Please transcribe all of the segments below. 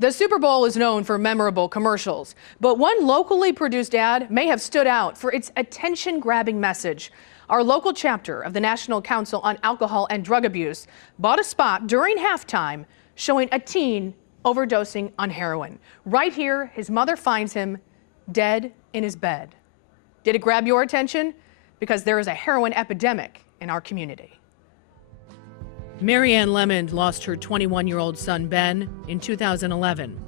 The Super Bowl is known for memorable commercials, but one locally produced ad may have stood out for its attention-grabbing message. Our local chapter of the National Council on Alcohol and Drug Abuse bought a spot during halftime showing a teen overdosing on heroin. Right here, his mother finds him dead in his bed. Did it grab your attention? Because there is a heroin epidemic in our community. Marianne Lemond lost her 21-year-old son, Ben, in 2011.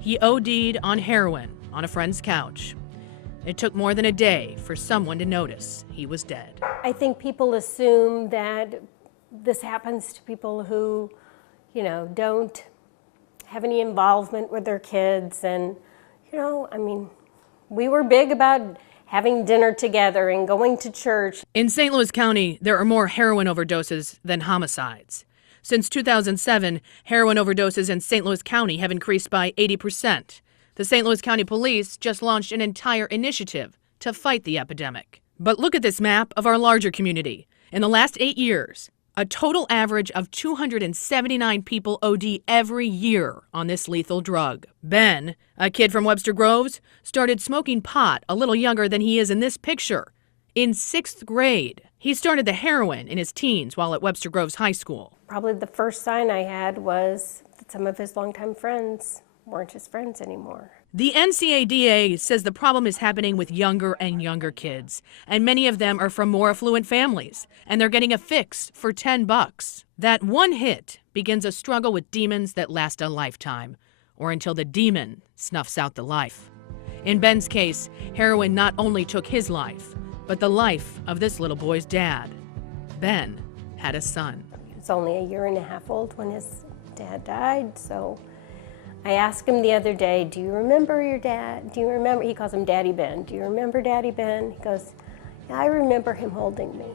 He OD'd on heroin on a friend's couch. It took more than a day for someone to notice he was dead. I think people assume that this happens to people who, don't have any involvement with their kids. And, we were big about having dinner together and going to church. In St. Louis County, there are more heroin overdoses than homicides. Since 2007, heroin overdoses in St. Louis County have increased by 80%. The St. Louis County Police just launched an entire initiative to fight the epidemic. But look at this map of our larger community. In the last 8 years, a total average of 279 people OD every year on this lethal drug. Ben, a kid from Webster Groves, started smoking pot a little younger than he is in this picture. In 6th grade, he started the heroin in his teens while at Webster Groves High School. Probably the first sign I had was that some of his longtime friends weren't his friends anymore. The NCADA says the problem is happening with younger and younger kids, and many of them are from more affluent families, and they're getting a fix for $10. That one hit begins a struggle with demons that last a lifetime, or until the demon snuffs out the life. In Ben's case, heroin not only took his life, but the life of this little boy's dad. Ben had a son. He was only a year and a half old when his dad died, so I asked him the other day, do you remember your dad? Do you remember? He calls him Daddy Ben. Do you remember Daddy Ben? He goes, yeah, I remember him holding me.